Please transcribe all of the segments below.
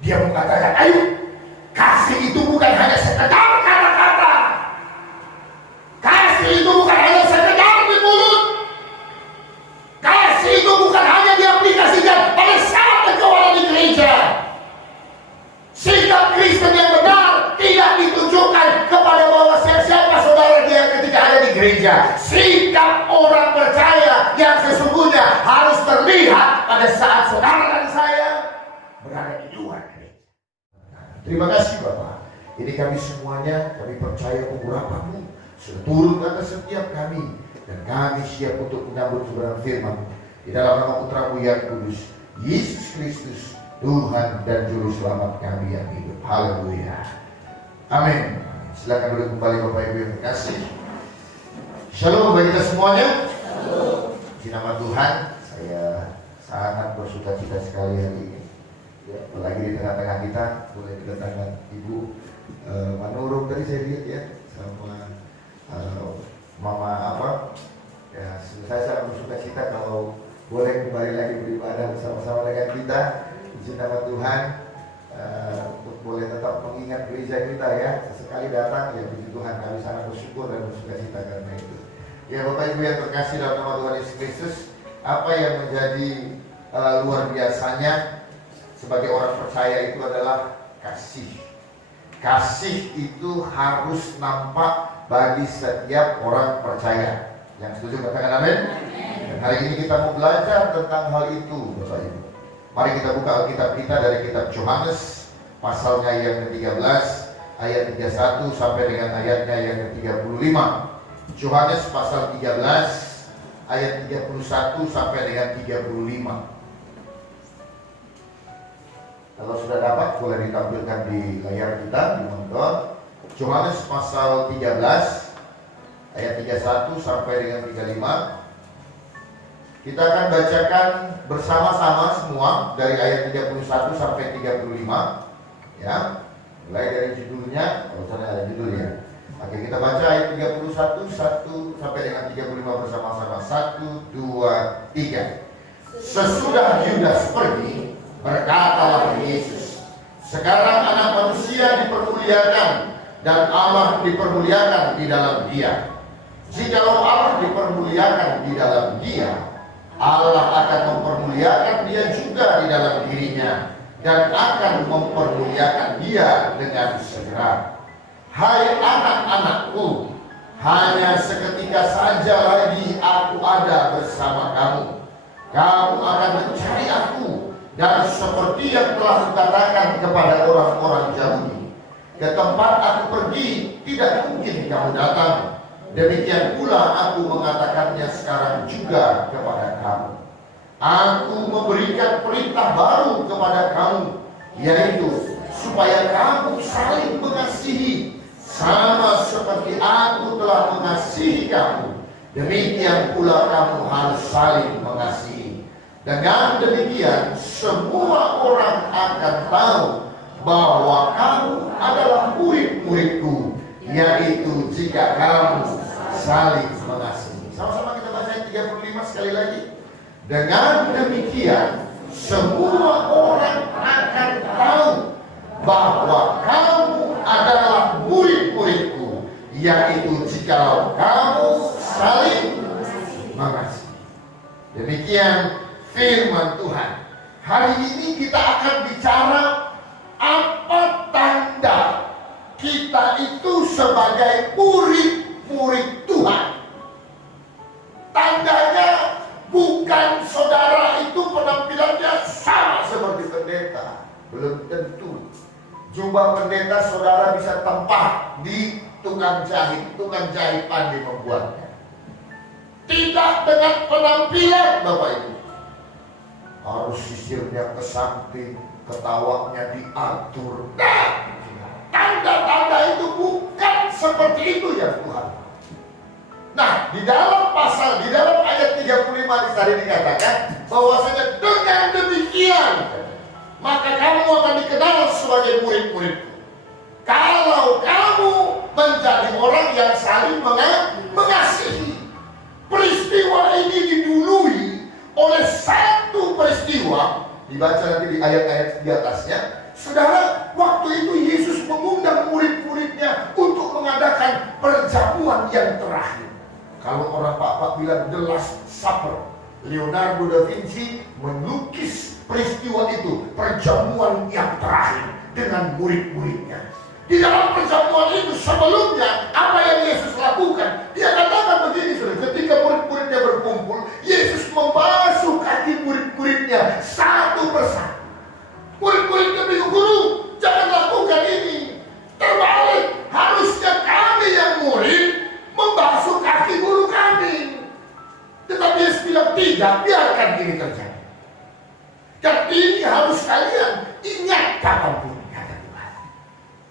Dia mengatakan, ayo, kasih itu bukan hanya sekedar kata-kata. Kasih itu bukan hanya sekedar di mulut. Kasih itu bukan hanya diaplikasikan pada saat engkau ada di gereja. Sikap Kristen yang benar tidak ditunjukkan kepada bahwa siapa saudara dia ketika ada di gereja. Sikap orang percaya yang sesungguhnya harus terlihat pada saat saudara dan saya berada di luar gereja. Terima kasih Bapak. Ini kami semuanya, kami percaya pengurapanmu sudah turun ke atas setiap kami, dan kami siap untuk menyambut kebenaran firman di dalam nama Putramu yang kudus, Yesus Kristus, Tuhan dan Juru Selamat kami yang hidup. Haleluya. Amin. Silakan duduk kembali Bapak Ibu yang terkasih. Shalom bagi kita semuanya. Di nama Tuhan, saya sangat bersuka cita sekali hari ini. Ya, apalagi di tengah-tengah kita boleh kedatangan Ibu Manurung tadi saya lihat ya, sama Mama apa? Ya, saya sangat bersuka cita kalau boleh kembali lagi beribadah bersama-sama dengan kita. Di nama Tuhan untuk boleh tetap mengingat gereja kita ya. Sesekali datang ya, puji Tuhan, kami sangat bersyukur dan bersuka cita karena itu. Ya Bapak Ibu yang terkasih dalam nama Tuhan Yesus Kristus, apa yang menjadi luar biasanya sebagai orang percaya itu adalah kasih. Kasih itu harus nampak bagi setiap orang percaya. Yang setuju katakan amin. Dan hari ini kita mau belajar tentang hal itu Bapak Ibu. Mari kita buka Alkitab kita dari kitab Yohanes pasalnya yang ke-13 ayat 31 sampai dengan ayatnya yang ke-35. Yohanes pasal 13 ayat 31 sampai dengan 35. Kalau sudah dapat boleh ditampilkan di layar kita di monitor. Yohanes pasal 13 ayat 31 sampai dengan 35. Kita akan bacakan bersama-sama semua dari ayat 31 sampai 35 ya. Mulai dari judulnya, kalau sana ada judulnya. Oke, kita baca ayat 31 1 sampai dengan 35 bersama-sama. 1 2 3. Sesudah Yudas pergi, berkatalah Yesus, sekarang anak manusia dipermuliakan dan Allah dipermuliakan di dalam dia. Jikalau Allah dipermuliakan di dalam dia, Allah akan mempermuliakan dia juga di dalam dirinya, dan akan mempermuliakan dia dengan segera. Hai anak-anakku, hanya seketika saja lagi aku ada bersama kamu. Kamu akan mencari aku, dan seperti yang telah kukatakan kepada orang-orang Yahudi, ke tempat aku pergi tidak mungkin kamu datang. Demikian pula aku mengatakannya sekarang juga kepada kamu. Aku memberikan perintah baru kepada kamu, yaitu supaya kamu saling mengasihi, sama seperti aku telah mengasihi kamu. Demikian pula kamu harus saling mengasihi. Dengan demikian semua orang akan tahu bahwa kamu adalah murid-muridku, yaitu jika kamu saling mengasihi. Sama-sama kita baca ayat 35 sekali lagi. Dengan demikian semua orang akan tahu bahwa kamu adalah murid-muridku, yaitu jikalau kamu saling mengasihi. Demikian firman Tuhan. Hari ini kita akan bicara apa tanda kita itu sebagai murid Tuhan. Tandanya bukan saudara itu penampilannya sama seperti pendeta. Belum tentu. Jubah pendeta saudara bisa tempat di tukang jahit pandai membuatnya. Tidak dengan penampilan Bapak Ibu. Harus sisirnya ke samping, ketawanya diatur. Nah, tanda-tanda itu bukan seperti itu ya Tuhan. Nah, di dalam ayat 35 tadi dikatakan bahwasanya dengan demikian maka kamu akan dikenal sebagai murid-muridku. Kalau kamu menjadi orang yang saling mengasihi. Peristiwa ini didului oleh satu peristiwa, dibaca nanti di ayat-ayat di atasnya. Saudara, waktu itu Yesus mengundang murid-muridnya untuk mengadakan perjamuan yang terakhir. Kalau orang Pak bilang The Last Supper, Leonardo da Vinci melukis peristiwa itu, perjamuan yang terakhir dengan murid-muridnya. Di dalam perjamuan itu sebelumnya apa yang Yesus lakukan? Dia katakan begini, saudara, ketika murid-muridnya berkumpul, Yesus membasuh kaki murid-muridnya satu persatu. Murid-muridnya bingung, guru, jangan lakukan ini. Terbalik, harusnya kami yang murid membasuh kaki guru kami. Tetapi Yesus bilang tidak, biarkan ini terjadi. Dan ini harus kalian ingat kapanpun.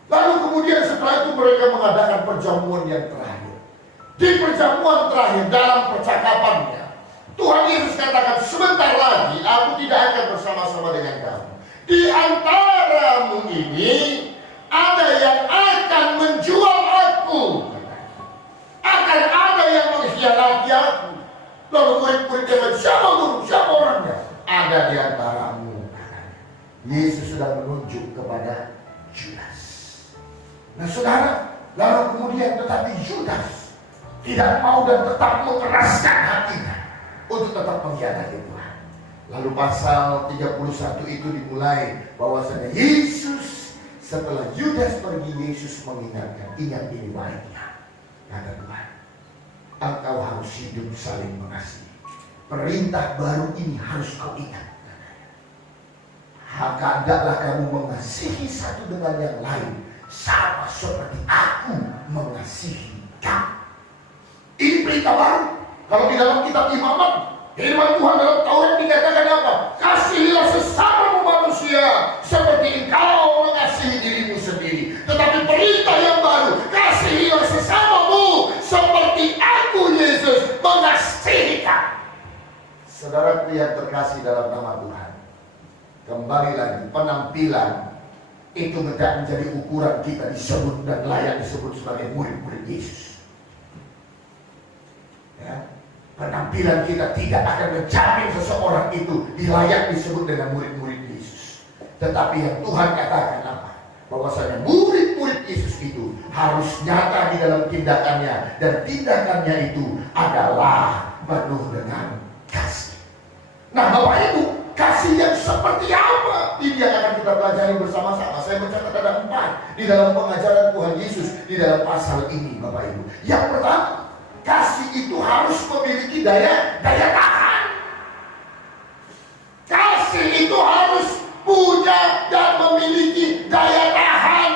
Lalu kemudian setelah itu mereka mengadakan perjamuan yang terakhir. Di perjamuan terakhir dalam percakapannya, Tuhan Yesus katakan, sebentar lagi aku tidak akan bersama-sama dengan kamu. Di antaramu ini ada yang akan menjual aku, akan ada yang mengkhianati aku. Lalu murid-muridnya bilang, siapa guru? Siapa orangnya? Ada di antaramu. Yesus sudah menunjuk kepada Judas. Nah saudara, lalu kemudian tetapi Judas tidak mau dan tetap mengeraskan hatinya untuk tetap mengkhianati Tuhan. Lalu pasal 31 itu dimulai bahwasanya Yesus, setelah Judas pergi, Yesus mengingatkan, ingat ini baiknya, kata Tuhan, engkau harus hidup saling mengasihi. Perintah baru ini harus kau ingat. Hendaklah kamu mengasihi satu dengan yang lain, sama seperti aku mengasihi kamu. Ini perintah baru. Kalau di dalam kitab Imamat, firman Tuhan dalam Taurat dikatakan apa? Kasihilah sesamamu manusia seperti engkau mengasihi dirimu sendiri. Tetapi perintah yang baru, kasihilah sesamamu seperti aku Yesus mengasihi kamu. Saudaraku yang terkasih dalam nama Tuhan, kembali lagi, penampilan itu tidak menjadi ukuran kita disebut dan layak disebut sebagai murid-murid Yesus. Ya, penampilan kita tidak akan menjamin seseorang itu layak disebut dengan murid-murid Yesus. Tetapi yang Tuhan katakan apa? Bahwasanya murid-murid Yesus itu harus nyata di dalam tindakannya, dan tindakannya itu adalah penuh dengan kasih. Nah Bapak Ibu, kasih yang seperti apa? Ini yang akan kita pelajari bersama-sama. Saya mencatat ada 4 di dalam pengajaran Tuhan Yesus di dalam pasal ini, Bapak Ibu. Yang pertama, kasih itu harus memiliki daya tahan. Kasih itu harus punya dan memiliki daya tahan.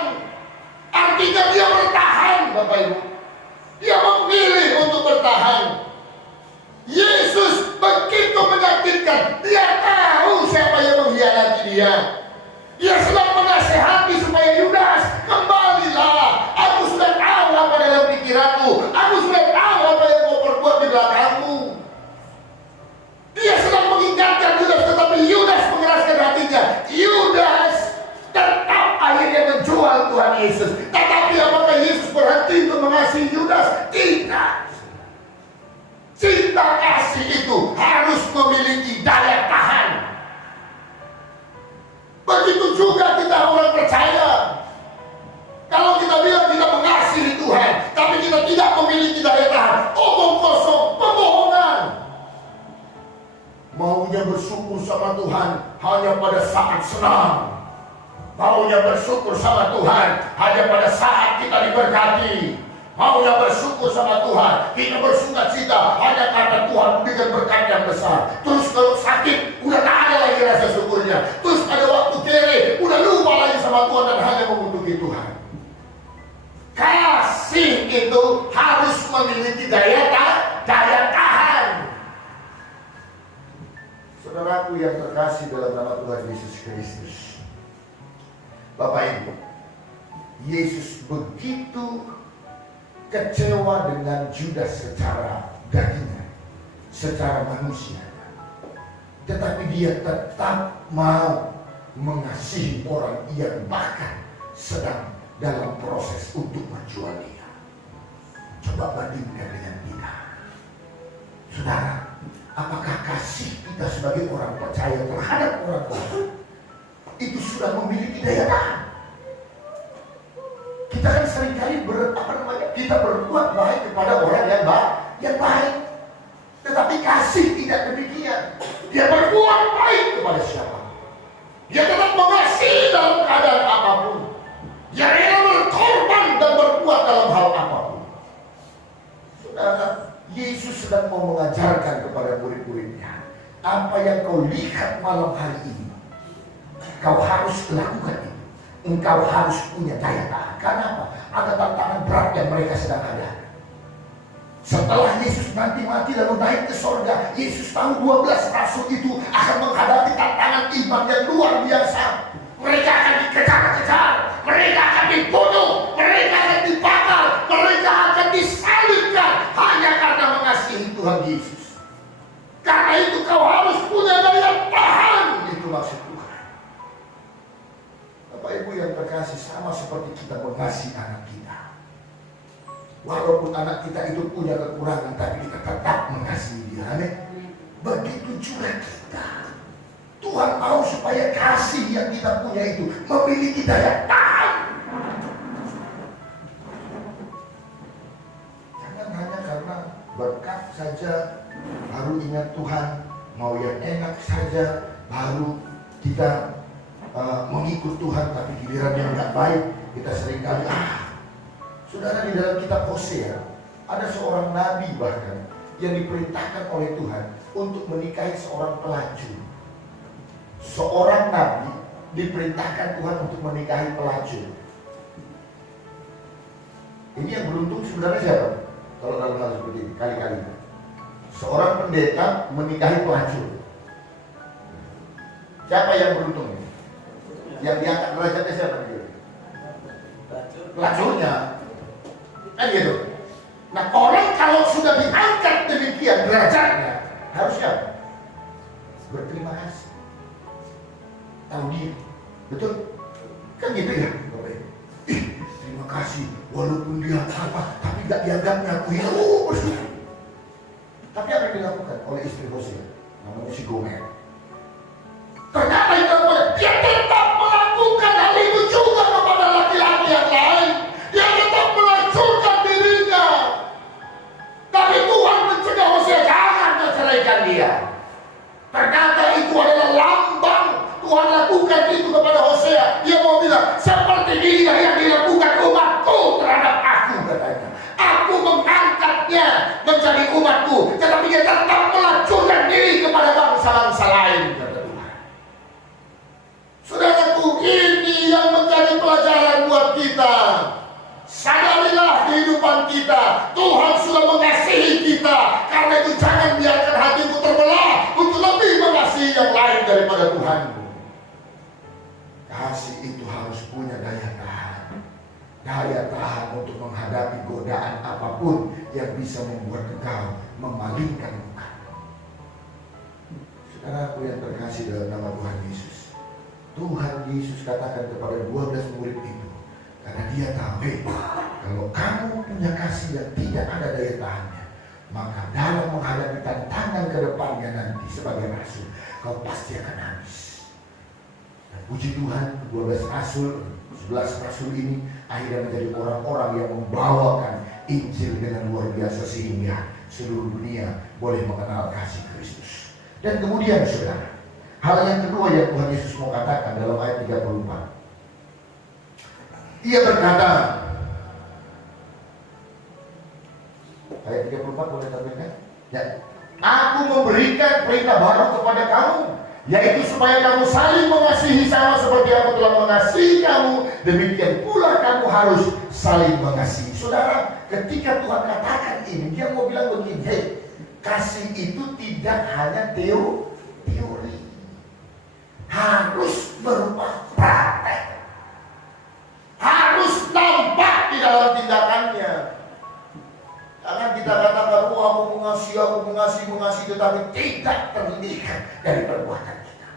Artinya dia bertahan, Bapak Ibu. Dia memilih untuk bertahan. Yesus begitu menyakitkan, dia tahu siapa yang mengkhianati dia. Dia sedang menasehati supaya Yudas, kembalilah. Aku sudah tahu apa dalam pikiranmu. Aku sudah tahu apa yang kau perbuat di belakangmu. Dia sedang mengingatkan Yudas, tetapi Yudas mengeraskan hatinya. Yudas tetap akhirnya menjual Tuhan Yesus. Tetapi apakah Yesus berhenti untuk mengasihi Yudas? Tidak. Cinta kasih itu harus memiliki daya tahan. Begitu juga kita orang percaya. Kalau kita bilang kita mengasihi Tuhan, tapi kita tidak memiliki daya tahan, omong kosong, pembohongan. Maunya bersyukur sama Tuhan hanya pada saat senang. Maunya bersyukur sama Tuhan hanya pada saat kita diberkati. Maunya bersyukur sama Tuhan, kita bersukacita hanya karena Tuhan memberikan berkat yang besar. Terus kalau sakit, udah tak ada lagi rasa syukurnya. Terus ada waktu kere, udah lupa lagi sama Tuhan dan hanya mengunjungi Tuhan. Kasih itu harus memiliki daya tahan. Saudaraku yang terkasih dalam nama Tuhan Yesus Kristus, Bapak Ibu, Yesus begitu kecewa dengan Judas secara dagingnya, secara manusia, tetapi dia tetap mau mengasihi orang yang bahkan sedang dalam proses untuk menjual dia. Coba bandingkan dengan kita, saudara. Apakah kasih kita sebagai orang percaya terhadap orang lain itu sudah memiliki daya tahan. Kita kan seringkali kita berbuat baik kepada orang yang baik. Tetapi kasih tidak demikian. Dia berbuat baik kepada siapa? Dia tetap mengasihi dalam keadaan apapun. Dia rela berkorban dan berbuat dalam hal apapun. Saudara, Yesus sedang mau mengajarkan kepada murid-muridnya, apa yang kau lihat malam hari ini, kau harus lakukan itu. Engkau harus punya daya tahan. Kenapa? Ada tantangan berat yang mereka sedang hadapi. Setelah Yesus nanti mati lalu naik ke sorga, Yesus tahu 12 rasul itu akan menghadapi tantangan iman yang luar biasa. Mereka akan dikejar-kejar, mereka akan dibunuh, mereka akan dibakar, mereka akan disalibkan hanya karena mengasihi Tuhan Yesus. Karena itu kau harus punya daya tahan. Itu maksud Tuhan. Bapak Ibu yang terkasih, sama seperti kita mengasihi anak kita. Walaupun anak kita itu punya kekurangan, tapi kita tetap mengasihi dia. Amin. Begitu juga kita. Tuhan mau supaya kasih yang kita punya itu memiliki daya tahan. Jangan hanya karena berkat saja baru ingat Tuhan, mau yang enak saja baru kita mengikut Tuhan, tapi giliran yang nggak baik kita seringkali Saudara, di dalam kitab Hosea ada seorang nabi bahkan yang diperintahkan oleh Tuhan untuk menikahi seorang pelacur. Seorang nabi diperintahkan Tuhan untuk menikahi pelacur. Ini yang beruntung sebenarnya siapa? Kalau dalam hal seperti ini, kali-kali seorang pendeta menikahi pelacur. Siapa yang beruntung ini? Yang diangkat derajatnya siapa? Pelacurnya. Kan gitu. Nah, orang kalau sudah diangkat demikian derajatnya, harusnya berterima kasih, tahu diri. Betul? Kan gitu ya. Terima kasih, walaupun dia apa, tapi gak dianggapnya aku hidup. Tapi apa yang dilakukan oleh istri Hosea, namanya si Gomer? Ternyata itu dia tetap melakukan hal itu juga kepada laki-laki yang lain. Dia tetap melacurkan dirinya. Tapi Tuhan mencegah Hosea, jangan menceraikan dia. Ternyata itu adalah lambang. Tuhan lakukan itu kepada Hosea. Dia mau bilang, seperti inilah yang dilakukan umatku terhadap aku, katanya. Aku mengangkatnya menjadi umatku, tetapi dia tetap melacurkan diri kepada bangsa-bangsa lain, kata Tuhan. Saudaraku, ini yang menjadi pelajaran buat kita. Sadarilah kehidupan kita, Tuhan sudah mengasihi kita. Karena itu jangan biarkan hatimu terbelah untuk lebih mengasihi yang lain daripada Tuhanmu. Kasih itu harus punya daya tahan. Daya tahan untuk menghadapi godaan apapun yang bisa membuat engkau memalingkan muka. Saudaraku yang terkasih dalam nama Tuhan Yesus, Tuhan Yesus katakan kepada 12 murid itu, karena dia tahu, kalau kamu punya kasih yang tidak ada daya tahannya, maka dalam menghadapi tantangan ke depannya nanti sebagai rasul, kau pasti akan habis. Dan puji Tuhan, 12 rasul, 11 rasul ini akhirnya menjadi orang-orang yang membawakan Injil dengan luar biasa sehingga seluruh dunia boleh mengenal kasih Kristus. Dan kemudian saudara, hal yang kedua yang Tuhan Yesus mau katakan dalam ayat 34. Ia berkata, ayat 34 boleh tampilkan? Ya. Aku memberikan perintah baru kepada kamu, yaitu supaya kamu saling mengasihi sama seperti aku telah mengasihi kamu, demikian pula kamu harus saling mengasihi. Saudara, ketika Tuhan katakan ini, dia mau bilang begini, hey, kasih itu tidak hanya teori, harus berupa praktek. Harus nampak di dalam tindakannya. Jangan kita katakan, oh aku mengasihi, tetapi tidak terlihat dari perbuatan kita.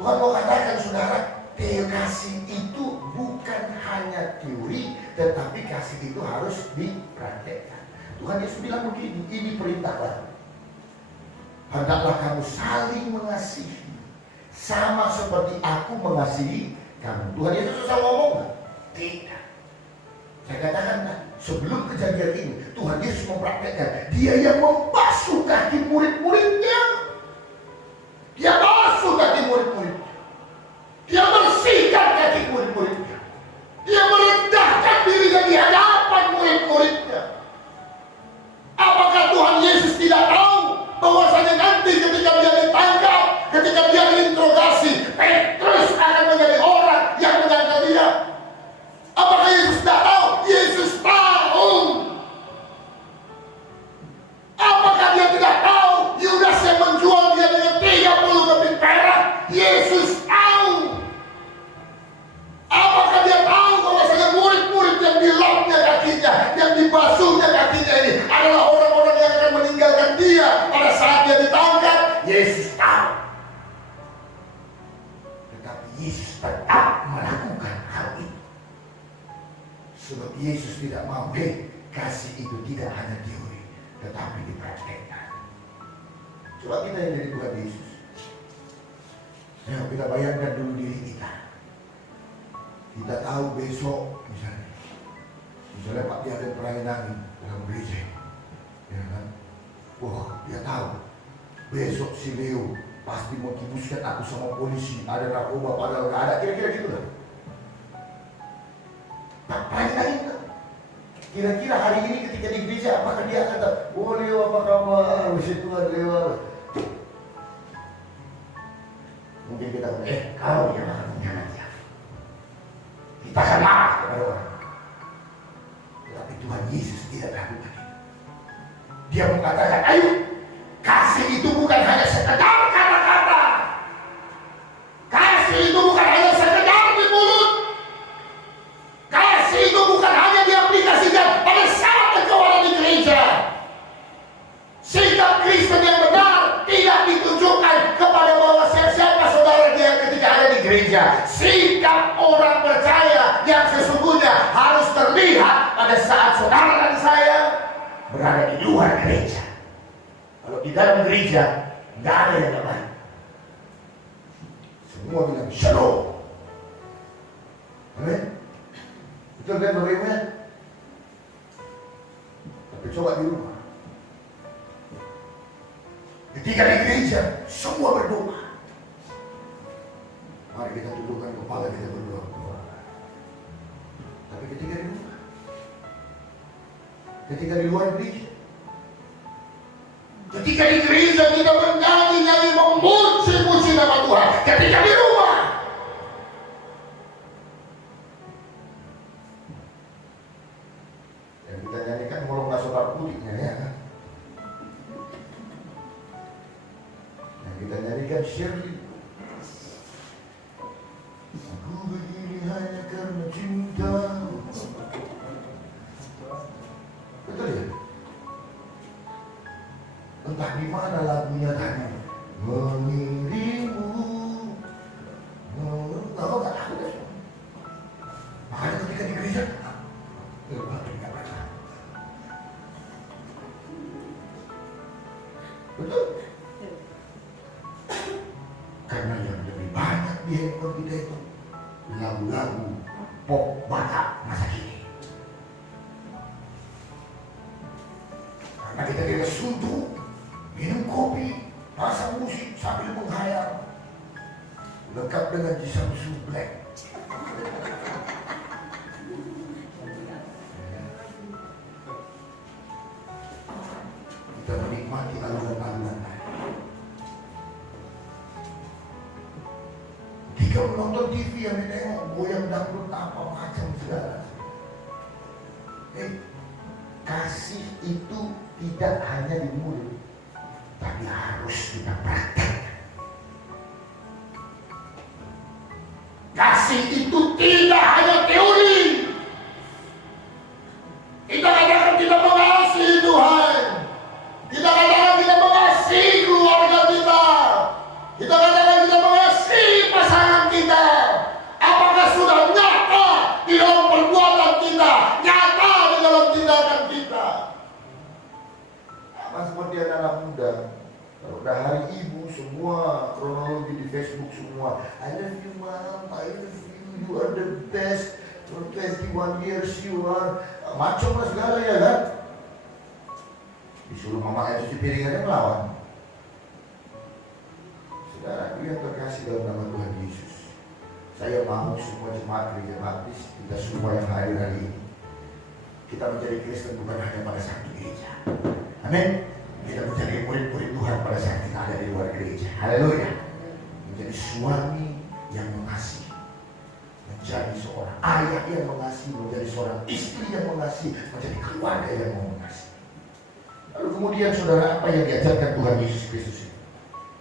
Tuhan mau katakan saudara, kasih itu bukan hanya teori, tetapi kasih itu harus dipraktekkan. Tuhan Yesus bilang begini, ini perintah baru. Hendaklah kamu saling mengasihi sama seperti aku mengasihi kamu. Tuhan Yesus susah ngomong nggak? Tidak. Saya katakan sebelum kejadian ini, Tuhan Yesus mempraktekkan. Dia yang membasuh kaki murid-muridnya. Dia basuh kaki murid-muridnya. Dia bersihkan kaki murid-muridnya. Dia merendahkan dirinya di hadapan murid-muridnya. Apakah Tuhan Yesus tidak tahu bahwasanya nanti ketika dia ditangkap, ketika dia diinterogasi, Petrus akan menjadi orang yang menyangkal dia? Apakah Yesus tidak tahu? Yesus tahu. Apakah dia tidak tahu Yudas yang menjual dia dengan 30 keping perak? Yesus tahu. Apakah dia tahu bahwasanya murid-murid yang dilapnya kakinya, yang dibasuhnya kakinya ini adalah orang-orang yang akan meninggalkan dia pada saat dia ditangkap? Yesus tahu. Tetapi Yesus tetap melakukan hal itu. Sebab Yesus tidak mau kasih itu tidak hanya teori, tetapi dipraktekkan. Coba kita yang jadi Tuhan Yesus. Ya, kita bayangkan dulu diri kita. Kita tahu besok misalnya Pak Diaden Praenani dalam gereja, ya kan? Wah, dia tahu besok si Leo pasti mau kibuskan aku sama polisi, ada narkoba padahal nggak ada, kira-kira gitu kan? Pak Praenani kan? Kira-kira hari ini ketika di gereja apakah dia kata, oh Leo apa kabar, puji Tuhan Leo? Mungkin kita kau yang akan mengkhianati. Kita akan marah kepada orang. Tetapi Tuhan Yesus tidak lakukan itu. Dia mengatakan, ayo, kasih itu bukan hanya sekedar kata-kata. Kasih itu bukan hanya sekedar di mulut. Kasih itu bukan hanya diaplikasikan pada saat engkau ada di gereja. Sikap Kristen yang benar tidak ditunjukkan kepada bahwa siapa saudara dia ketika ada di gereja. Sikap orang percaya yang sesungguhnya harus terlihat pada saat saudara dan saya berada di luar gereja. Kalau di dalam gereja nggak ada yang baik. Semua bilang shalom. Amin. Betul kan Bapak Ibu? Tapi coba di rumah. Ketika di gereja semua berdoa. Mari kita tundukkan kepala kita berdoa. Tapi ketika di rumah, ketika di luar gereja, ketika di gereja kita bernyanyi-nyanyi memuji-muji nama Tuhan. Ketika di rumah, yang kita nyanyikan kalau nggak sobat putihnya ya kan? Yang kita nyanyikan Shirley. Aku begini hanya karena cinta. Betul ya? Entah di mana lagunya tadi. Mengirimmu. Apa nggak tahu deh. Makanya ketika di gereja, nggak baca. Betul? Karena yang lebih banyak di handphone kita itu lagu-lagu pop Batak masa kini. Karena kita tidak suntuk, minum kopi, pasang musik sambil menghayal, lengkap dengan Jisung Black. Kita menikmati alunan-alunan. Ketika menonton TV yang ditengok goyang dangdut apa macam segala. Kasih itu tidak hanya di mulut, tapi harus kita praktekkan. Kasih itu tidak hanya teori. Kita katakan kita mengasihi Tuhan. Kita katakan kita mengasihi keluarga kita. Kita katakan kita mengasihi pasangan kita. Apakah sudah nyata di dalam perbuatan kita, nyata di dalam tindakan kita? Sama seperti anak-anak muda. Kalau udah hari ibu, semua kronologi di Facebook semua Mom. I love you, Mom. I love you. You are the best. For 21 years you are. Macam lah segala ya kan. Disuruh mamanya cuci piring aja melawan. Saudara yang terkasih dalam nama Tuhan Yesus, saya mau semua jemaat gereja baptis, kita semua yang hadir hari ini, kita menjadi Kristen bukan hanya pada satu gereja. Amin. Kita menjadi murid-murid Tuhan pada saat kita ada di luar gereja. Haleluya. Menjadi suami yang mengasihi, menjadi seorang ayah yang mengasihi, menjadi seorang istri yang mengasihi, menjadi keluarga yang mau mengasihi. Lalu kemudian saudara, apa yang diajarkan Tuhan Yesus Kristus ini?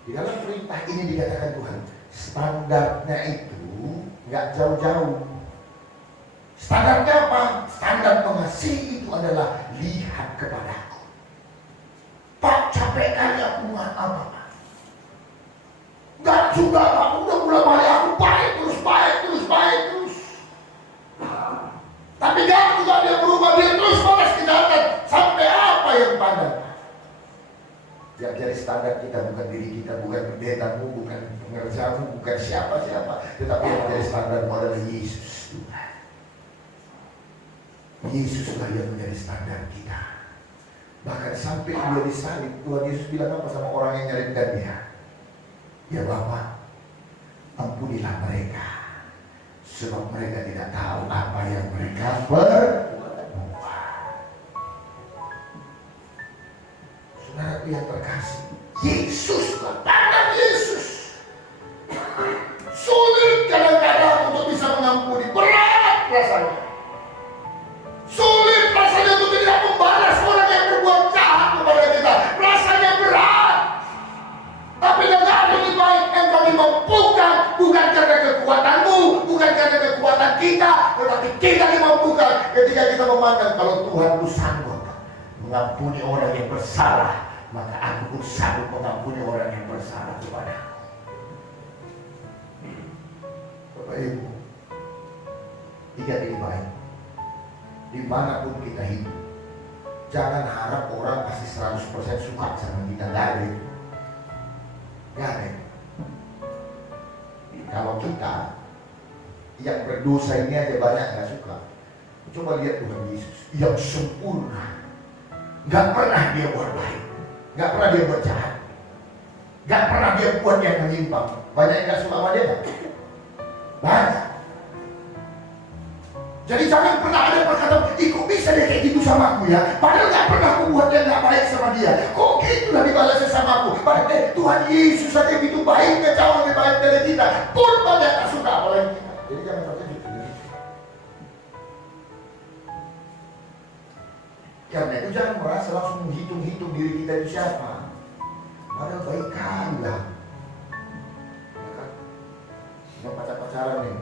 Di dalam perintah ini dikatakan Tuhan, standarnya itu nggak jauh-jauh. Standarnya apa? Standar mengasihi itu adalah lihat kepadaku. Pak, capek kali aku apa? Enggak juga, Pak. Udah mulai hari aku baik terus. Tapi jangan juga dia berubah, dia terus balas kejahatan. Sampai apa yang padat? Yang jadi standar kita bukan diri kita, bukan pendetamu, bukan pengerjamu, bukan siapa-siapa. Tetapi yang jadi standar adalah Yesus Tuhan. Yesuslah yang menjadi standar kita. Bahkan sampai dia disalib, Tuhan Yesus bilang apa sama orang yang nyalibkan dia? Ya Bapa, ampunilah mereka, sebab mereka tidak tahu apa yang mereka perbuat. Saudara yang terkasih, Yesuslah, tangan Yesus. Sulit kadang-kadang untuk bisa mengampuni, berat rasanya. Sulit rasanya untuk tidak membalas orang yang berbuat jahat kepada kita. Rasanya berat. Tapi dengan lebih baik engkau dimampukan, bukan karena kekuatanmu, bukan karena kekuatan kita, tetapi kita dimampukan ketika kita memandang kalau Tuhan itu sanggup mengampuni orang yang bersalah, maka aku pun sanggup mengampuni orang yang bersalah kepada aku. Bapak Ibu, ingat ini baik. Dimanapun kita hidup, jangan harap orang pasti 100% suka sama kita. Gak ada. Kalau kita yang berdosa ini aja banyak gak suka, coba lihat Tuhan Yesus yang sempurna, gak pernah dia buat baik, gak pernah dia buat jahat, gak pernah dia buat yang menyimpang. Banyak yang gak suka sama dia. Banyak. Jadi jangan pernah ada perkataan, kok bisa dia kayak gitu sama aku ya? Padahal gak pernah aku buat yang gak baik sama dia. Kok gitulah dibalasnya sama aku? Padahal Tuhan Yesus saja gitu baiknya, jauh lebih baik dari kita. Pun banyak gak suka apalagi kita. Jadi jangan percaya gitu. Karena itu jangan merasa langsung menghitung-hitung diri kita itu siapa. Padahal baik kali lah. Yang pacar-pacaran nih,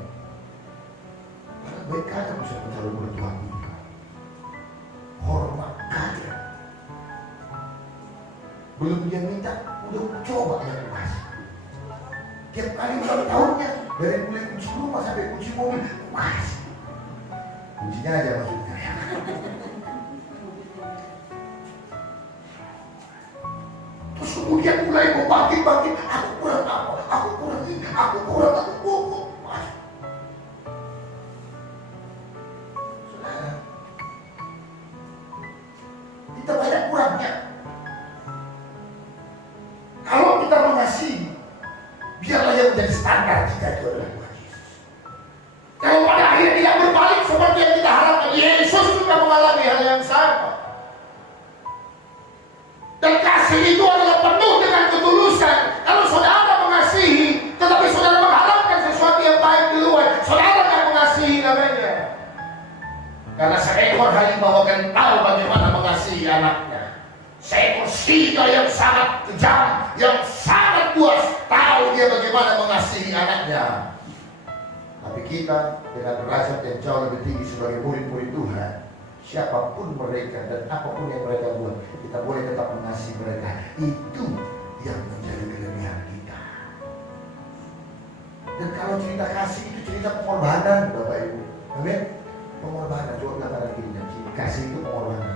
baik aja bisa mencari mertua kita, hormat aja. Belum dia minta, udah coba ya kasih. Tiap kali ulang tahunnya, dari mulai kunci rumah sampai kunci mobil, kasih. Kuncinya aja maksudnya. Terus kemudian mulai mau bangkit-bangkit, aku kurang apa, aku kurang ini, aku kurang apa. Kita banyak kurangnya. Kalau kita mengasihi, biarlah yang menjadi standar kita itu adalah Tuhan Yesus. Kalau pada akhirnya tidak berbalik seperti yang kita harapkan, Yesus juga mengalami hal yang sama. Dan kasih itu adalah penuh dengan ketulusan. Kalau saudara mengasihi, tetapi saudara mengharapkan sesuatu yang baik di luar, saudara akan mengasihi namanya. Karena seekor harimau akan tahu bagaimana mengasihi anaknya. Seekor singa yang sangat kejam, yang sangat buas, tahu dia bagaimana mengasihi anaknya. Tapi kita dengan derajat yang jauh lebih tinggi sebagai murid-murid Tuhan, siapapun mereka dan apapun yang mereka buat, kita boleh tetap mengasihi mereka. Itu yang menjadi kelebihan kita. Dan kalau cerita kasih itu cerita pengorbanan, Bapak Ibu. Amin. Pengorbanan, coba katakan gini, kasih itu pengorbanan.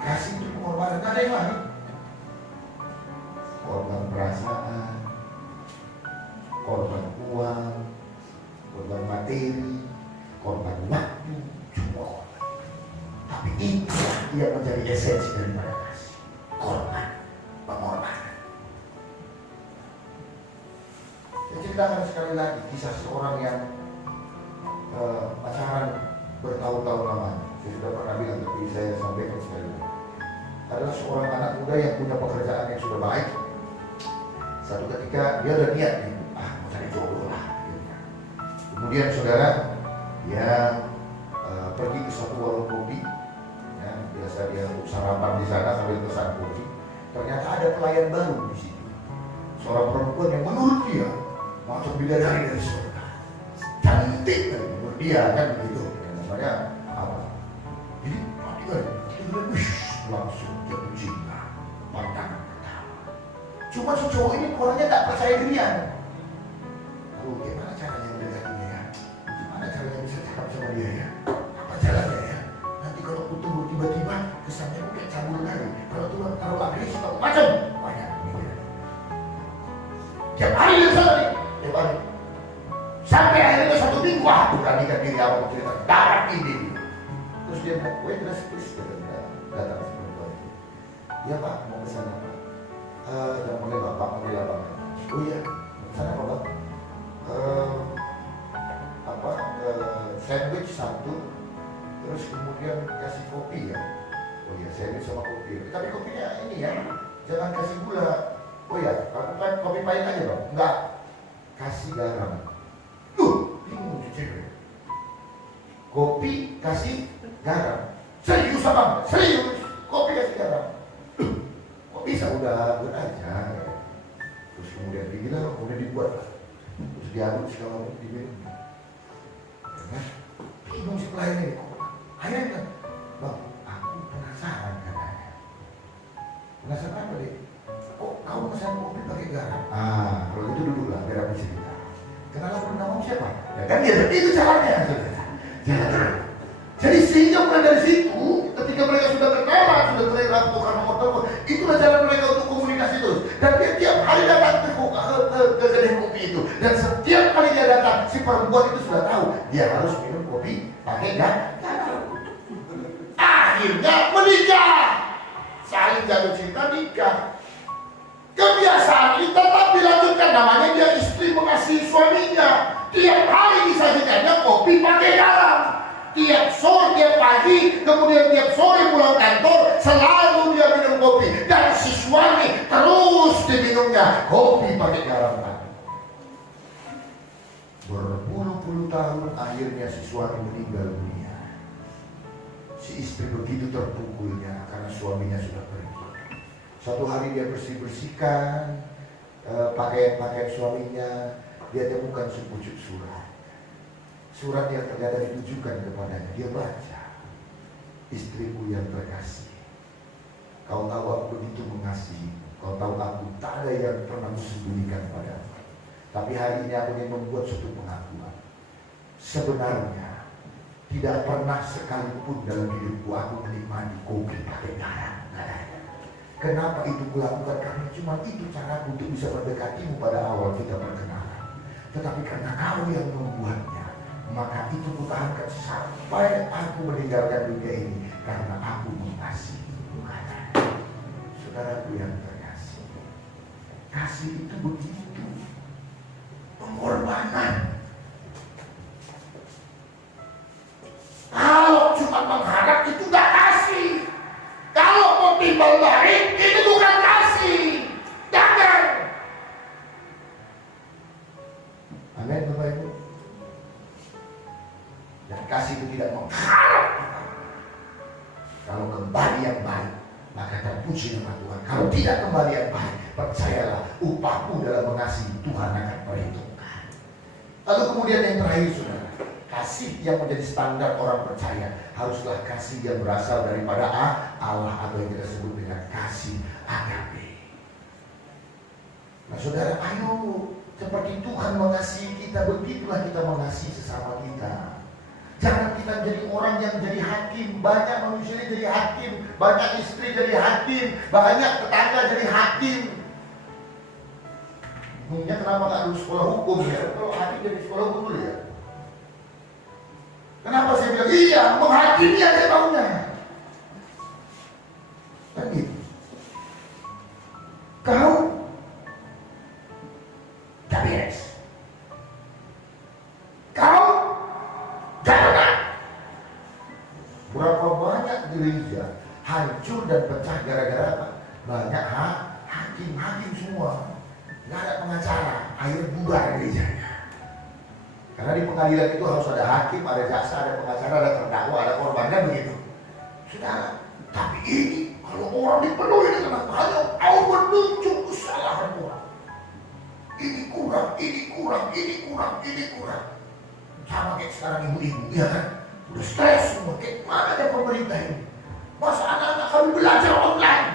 Kasih itu pengorbanan, gak ada yang lain. korban perasaan, korban uang, korban materi, korban waktu, semua korban. Tapi itu yang menjadi esensi daripada kasih, korban, pengorbanan. Saya ceritakan sekali lagi kisah seorang yang pacaran bertahun-tahun lamanya. Saya sudah pernah bilang, tapi saya sampaikan sekali lagi. Adalah seorang anak muda yang punya pekerjaan yang sudah baik. Satu ketika dia udah niat nih, mau cari jodoh lah. Gitu. Kemudian saudara, dia pergi ke suatu warung kopi. Ya, biasa dia untuk sarapan di sana sambil pesan kopi. Ternyata ada pelayan baru di situ. Seorang perempuan yang menurut dia macam bidadari dari surga. Cantik menurut dia kan begitu. Namanya apa? Jadi langsung jatuh cinta, pandangan pertama. Cuma si cowok ini orangnya tak percaya dirian. Lalu gimana caranya mendekatinya ya? Gimana caranya bisa cakap sama dia ya? Apa jalannya ya? Nanti kalau ketemu tiba-tiba kesannya kayak cabul lagi. Kalau Tuhan taruh agresif atau macam banyak ini. Tiap hari dia sana nih, tiap hari. Sampai akhirnya 1 minggu beranikan diri awal cerita darah ini. Terus dia bilang, waitress please, datang seperti itu. Ya Pak, mau pesan apa? Jangan panggil Bapak, panggil Abang. Oh iya, pesan apa Bang? Sandwich 1, terus kemudian kasih kopi ya. Oh iya, sandwich sama kopi. Tapi kopinya ini ya, jangan kasih gula. Oh iya, kopi pahit aja Bang. Enggak, kasih garam. Bingung cewek. Kopi kasih garam. Serius Bang, serius. Kopi kasih garam. Kok bisa udah aja. Terus kemudian dibilang, kemudian dibuat. Terus diaduk segala macam diminum. Karena bingung si pelayan ini. Akhirnya Bang, aku penasaran katanya. Penasaran apa deh? Kok kau pesan kopi pakai garam? Kalau itu duduklah biar aku cerita. Kenalan bernama siapa? Ya kan dia, itu caranya. Jadi sehingga mulai dari situ, ketika mereka sudah kenalan, sudah mulai tukar nomor telepon, itulah cara mereka untuk komunikasi terus. Dan dia tiap hari datang ke kedai kopi itu. Dan setiap kali dia datang, si perempuan itu sudah tahu dia harus minum kopi pakai garam. Akhirnya menikah, saling jatuh cinta nikah. Kebiasaan kita tak dilanjutkan, namanya dia istri mengasihi suaminya. Tiap hari disajikannya kopi pakai garam. Tiap sore, tiap pagi, kemudian tiap sore pulang kantor, selalu dia minum kopi. Dan si suami terus diminumnya kopi pakai garam. Berpuluh-puluh tahun akhirnya si suami meninggal dunia. Si istri begitu terpukulnya karena suaminya sudah pergi. Suatu hari dia bersihkan pakaian suaminya, dia temukan sepucuk surat. Surat yang ternyata ditujukan kepadanya. Dia baca, istriku yang terkasih, kau tahu aku begitu mengasihi. Kau tahu aku tak ada yang pernah kusembunyikan padamu. Tapi hari ini aku ingin membuat suatu pengakuan. Sebenarnya tidak pernah sekalipun dalam hidupku aku menikmati kopi pakai garam. Kenapa itu kulakukan? Karena cuma itu caraku untuk bisa mendekatimu pada awal kita berkenalan. Tetapi karena kau yang membuatnya, maka itu kutahankan sampai aku meninggalkan dunia ini. Karena aku mengasihi. Saudaraku yang terkasih, kasih itu begitu, pengorbanan. Kalau cuma mengharap itu gak kasih. Kalau mau timbal balik, itu bukan kasih. Jangan. Amin Bapak Ibu. Dan kasih itu tidak mengharap. Kalau kembali yang baik, maka terpuji nama Tuhan. Kalau tidak kembali yang baik, percayalah upahmu dalam mengasihi Tuhan akan perhitungkan. Lalu kemudian yang terakhir saudara, kasih yang menjadi standar orang percaya haruslah kasih yang berasal daripada Allah atau yang kita sebut dengan kasih agape. Nah saudara, ayo seperti Tuhan mengasihi kita, begitulah kita mengasihi sesama kita. Jangan kita jadi orang yang jadi hakim. Banyak manusia jadi hakim, banyak istri jadi hakim, banyak tetangga jadi hakim. Bingungnya kenapa nggak lulus sekolah hukum ya? Kalau hakim jadi sekolah hukum dulu ya. Kenapa saya bilang iya, menghakimi ada tahunya. Kan gitu. Kau gak beres. Kau gak. Berapa banyak gereja hancur dan pecah gara-gara apa? Banyak hakim semua. Nggak ada pengacara, akhirnya bubar gerejanya. Karena di pengadilan itu harus ada hakim, ada jaksa, ada pengacara, ada terdakwa, ada korbannya begitu. Saudara, tapi ini kalau orang dipenuhi dengan hanya Allah menunjuk kesalahan orang. Ini kurang. Sama kayak sekarang ibu-ibu, ya kan? Udah stres semua, kayak mana ada pemerintah ini? Masa anak-anak kami belajar online?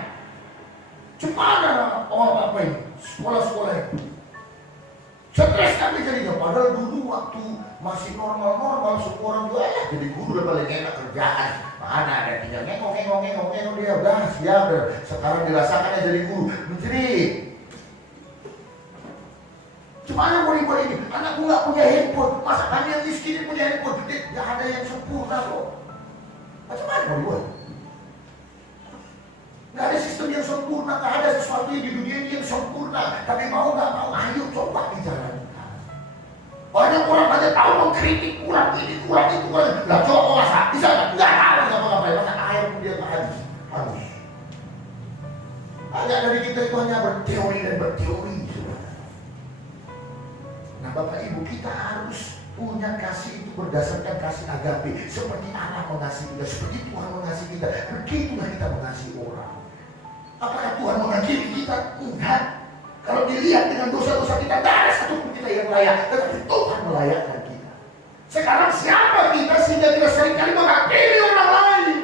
Cemana apa ini? Sekolah-sekolah ini. Stres kami jadinya, padahal dulu waktu masih normal-normal semua orang juga jadi guru udah paling enak kerjaan. Mana ada tinggal ngengong dia udah siap. Sekarang dirasakannya jadi guru, menteri. Cuma mau ribut ini, anakku nggak punya handphone, masa kami yang miskin punya handphone? Nggak ada yang sempurna kok. Macam mana mau ribut? Nggak ada sistem yang sempurna, nggak ada sesuatu di dunia ini yang sempurna. Tapi mau nggak mau, ayo coba dijalankan. Banyak orang aja tahu mengkritik kurang ini, kurang itu, kurang. Lah coba mau masak, bisa nggak tahu ngapa-ngapain, masa air pun dia nggak habis. Banyak dari kita itu hanya berteori dan berteori. Nah Bapak Ibu, kita harus punya kasih itu berdasarkan kasih agape. Seperti Allah mengasihi kita, seperti Tuhan mengasihi kita, begitulah kita mengasihi orang. Apakah Tuhan mengakhiri kita? Enggak. Kalau dilihat dengan dosa-dosa kita, tidak ada satupun kita yang layak. Tetapi Tuhan melayakkan kita. Sekarang siapa kita sehingga kita seringkali mengakhiri orang lain?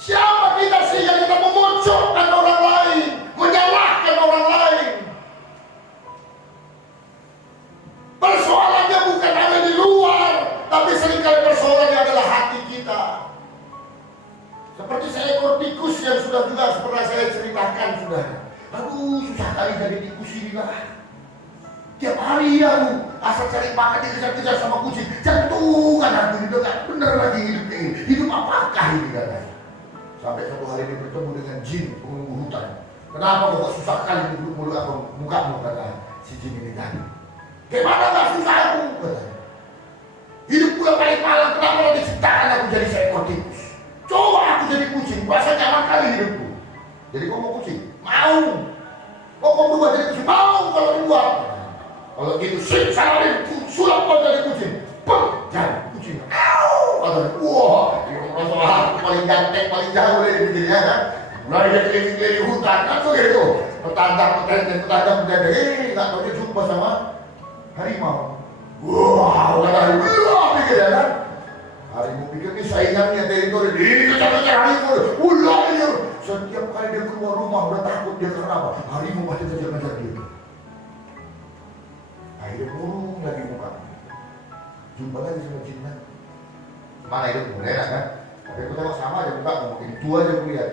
Siapa kita sehingga kita memojokkan orang lain, menyalahkan orang lain? Persoalannya bukan ada di luar, tapi seringkali persoalannya adalah hati kita. Seperti seekor tikus yang sudah juga pernah saya ceritakan, sudah. Aduh, susah kali jadi tikus ini lah. Tiap hari aku asal cari makan dikejar-kejar sama kucing. Jantungan aku ini kan bener lagi hidupnya ini. Hidup apakah ini katanya? Sampai satu hari ini bertemu dengan jin penunggu hutan. Kenapa kok susah kali mulut apa mukamu kata si jin ini tadi? Gimana gak susah aku katanya? Hidupku yang paling malang, kenapa lo diciptakan aku jadi seekor tikus? Coba aku jadi kucing, bahasa nyaman kali hidupku. Jadi kau mau kucing? Mau. Kok kau berubah jadi kucing? Mau kalau dibuat. Kalau gitu sih, salahin sulap kau jadi kucing. Pem, jadi kucing. Katanya, wah, ini orang paling ganteng, paling jauh dari begini ya kan? Mulai dari keliling-keliling hutan, kan tuh gitu. Petandang, nggak tahu dia jumpa sama harimau. Wah, harimau pikir ya kan? Harimau pikir ini saingannya teritori. Ini kejar-kejar harimau. Ulah ini. Setiap kali dia keluar rumah udah takut dia karena apa? Harimau pasti kejar-kejar dia. Akhirnya burung lagi muka. Jumpa lagi sama jinnya. Mana itu mulai enak kan? Tapi aku tengok sama aja muka, mungkin tua aja aku lihat.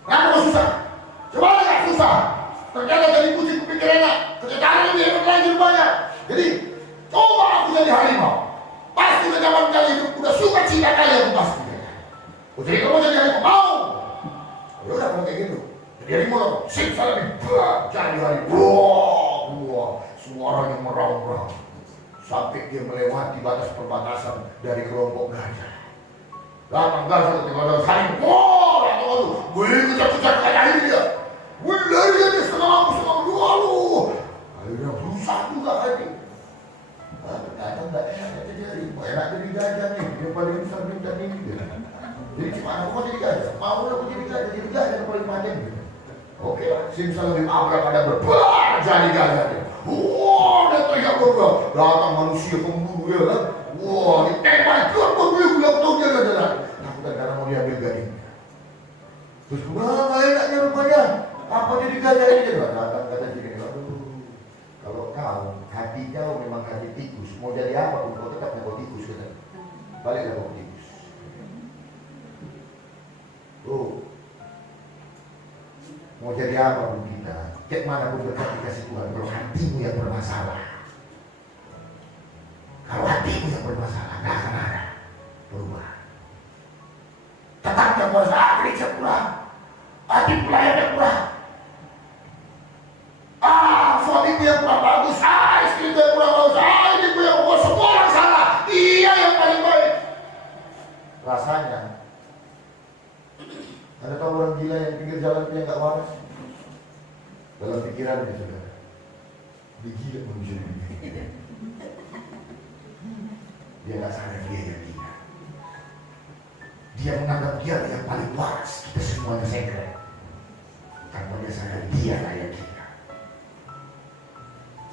Kenapa kok susah? Coba nggak susah? Ternyata jadi kucing kupikir enak. Kejajaran lebih hebat lagi rupanya. Jadi coba aku jadi harimau. Pasti zaman kali itu udah suka cinta kali aku pasti. Jadi kamu jadi harimau mau? Ya udah kalau kayak gitu. Jadi harimau sip salah nih. Jadi harimau. Wah, suaranya meraung-raung. Sampai dia melewati batas perbatasan dari kelompok gajah. Datang gajah ketika ada harimau. Wah, gue kejar-kejar kayak ini dia. Lari dia setengah dua lu. Akhirnya berusaha juga hati. Ternyata enggak enak jadi harimau. Enak jadi gajah nih. Dia paling besar bintang ini dia. Jadi cuma aku mau jadi gajah. Mau aku jadi gajah yang paling panjang gitu. Oke lah. Simsalabim lebih abrak ada berbar jadi gajah dia. Wah, dia teriak berubah. Datang manusia pembunuh ya kan. Wah, ditembak. Dia tahu dia gajah lagi. Aku kan karena mau diambil gadingnya. Terus berapa enaknya rupanya? Apa jadi gajah ini? Datang kata gini, aduh, kalau kau, hati kau memang hati tikus, mau jadi apa pun kau tetap mau tikus kata. Baliklah kau tikus. Mau jadi apa pun kita, kayak mana pun berkat dikasih Tuhan, kalau hatimu yang bermasalah. Kalau hatimu yang bermasalah, gak akan ada perubahan. Tetap yang bermasalah, gereja kurang, hati pelayannya kurang. Suamiku yang kurang bagus, istriku yang kurang bagus, istriku yang bagus, semua orang salah. Dia yang paling baik. Rasanya, ada tahu orang gila yang pinggir jalan dia nggak waras? Dalam pikirannya saudara, dia gila manusia ini. Dia nggak sadar dia yang gila. Dia menganggap dia yang paling waras. Kita semuanya sekret. Tanpa dia sadar dia lah yang gila.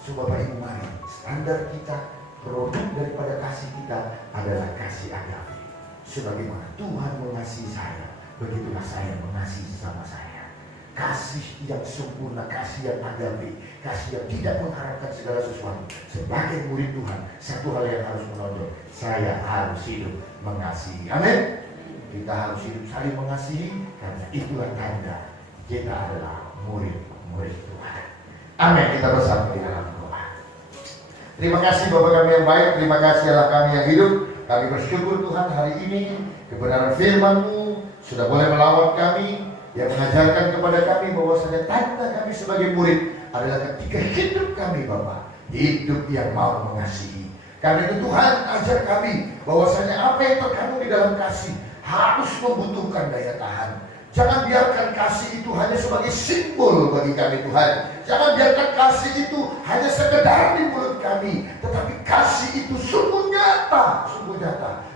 So Bapak Ibu, mari standar kita, produk daripada kasih kita adalah kasih agape. Sebagaimana Tuhan mengasihi saya, begitulah saya mengasihi sesama saya. Kasih yang sempurna, kasih yang agape, kasih yang tidak mengharapkan segala sesuatu. Sebagai murid Tuhan, satu hal yang harus menonjol, saya harus hidup mengasihi. Amin. Kita harus hidup saling mengasihi, karena itulah tanda kita adalah murid-murid Tuhan. Amin. Kita bersama di dalam doa. Terima kasih Bapak kami yang baik, terima kasih Allah kami yang hidup. Kami bersyukur Tuhan hari ini kebenaran firman-Mu sudah boleh melawan kami, yang mengajarkan kepada kami bahwasanya tanda kami sebagai murid adalah ketika hidup kami Bapak, hidup yang mau mengasihi. Karena itu Tuhan ajar kami bahwasanya apa yang terkandung di dalam kasih harus membutuhkan daya tahan. Jangan biarkan kasih itu hanya sebagai simbol bagi kami Tuhan. Jangan biarkan kasih itu hanya sekedar di mulut kami, tetapi kasih itu sungguh nyata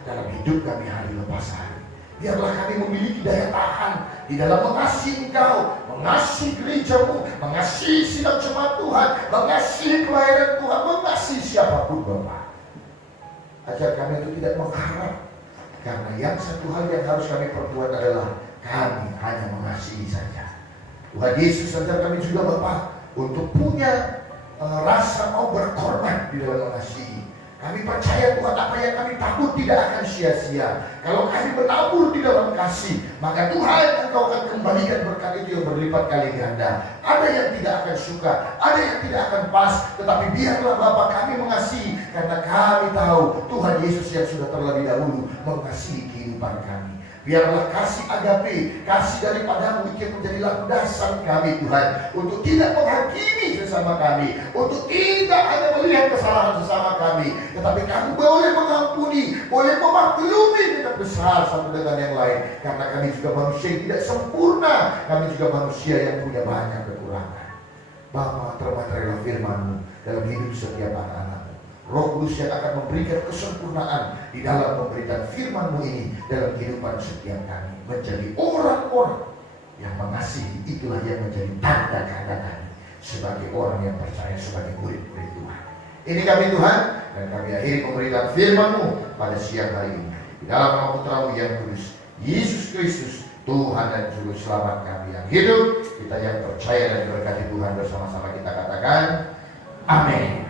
dalam hidup kami hari lepas hari. Biarlah kami memiliki daya tahan di dalam mengasihi Engkau, mengasihi gereja-Mu, mengasihi sidang jemaat Tuhan, mengasihi pelayanan Tuhan, mengasihi siapapun Bapak. Ajar kami itu tidak mengharap, karena yang satu hal yang harus kami perbuat adalah kami hanya mengasihi saja. Tuhan Yesus ajar kami juga Bapak untuk punya rasa mau berkorban di dalam mengasihi. Kami percaya Tuhan apa yang kami tabur tidak akan sia-sia. Kalau kami menabur di dalam kasih, maka Tuhan Engkau akan kembalikan berkat itu yang berlipat kali ganda. Ada yang tidak akan suka, ada yang tidak akan pas, tetapi biarlah Bapa kami mengasihi, karena kami tahu Tuhan Yesus yang sudah terlebih dahulu mengasihi kehidupan kami. Biarlah kasih agape, kasih daripada-Mu yang menjadi landasan kami Tuhan, untuk tidak menghakimi sesama kami, untuk tidak hanya melihat kesalahan sesama kami, tetapi kami boleh mengampuni, boleh memaklumi dengan besar satu dengan yang lain. Karena kami juga manusia yang tidak sempurna, kami juga manusia yang punya banyak kekurangan. Bapa, termaterilah firman-Mu dalam hidup setiap anak-anak. Roh Kudus yang akan memberikan kesempurnaan di dalam memberikan firman-Mu ini dalam kehidupan setiap kami, menjadi orang-orang yang mengasihi. Itulah yang menjadi tanda-tanda kami sebagai orang yang percaya, sebagai murid-murid Tuhan. Ini kami Tuhan, dan kami akhiri pemberitaan firman-Mu pada siang hari ini di dalam nama Putra-Mu yang kudus, Yesus Kristus, Tuhan dan Juru Selamat kami yang hidup. Kita yang percaya dan diberkati Tuhan bersama-sama kita katakan amin.